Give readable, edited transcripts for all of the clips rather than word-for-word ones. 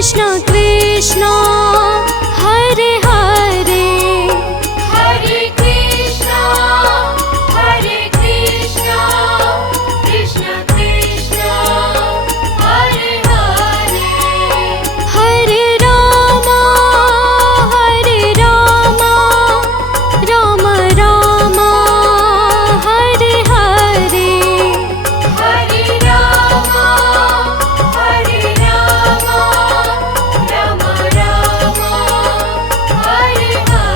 Krishna Krishna Hare Hare Hare Krishna Krishna Krishna Hare Hare Hare Ram Ram Ram Hare Hare Hare Ram Ram Ram Hare Hare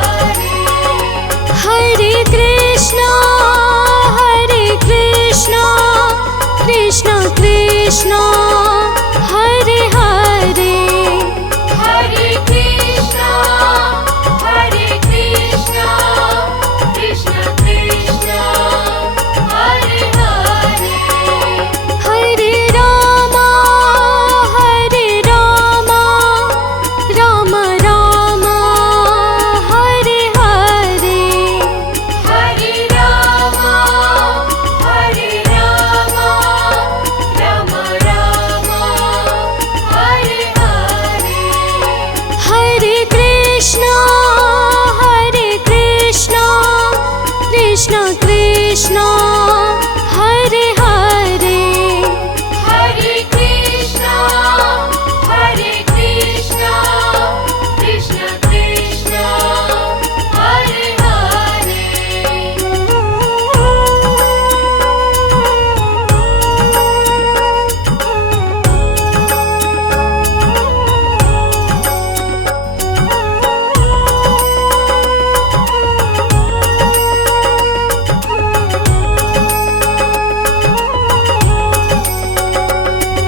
Hare Krishna Krishna Krishna Hare Hare Hare Krishna Krishna Krishna Hare Hare Hare Ram Ram Ram Hare Hare Hare Ram Ram Ram Hare Hare Hare Krishna Krishna Krishna Hare Hare Hare Krishna Krishna Krishna Hare Hare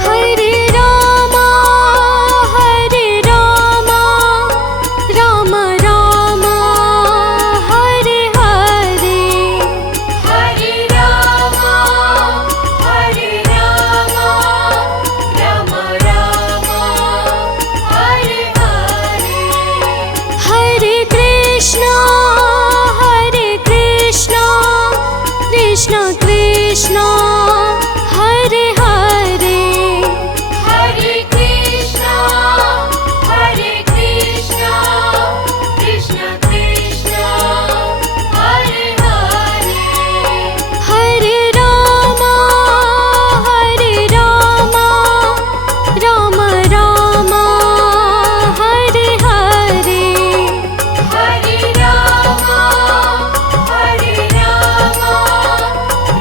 Hare Ram Ram Ram Hare Hare Hare Ram Ram Ram Hare Hare Hare Krishna Krishna Krishna Hare Hare Hare Krishna Krishna Krishna Hare Hare Hare Ram Ram Ram Hare Hare Hare Ram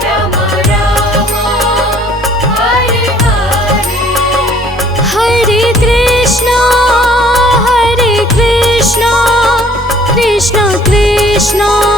Ram Ram Hare Hare Hare Krishna Krishna Krishna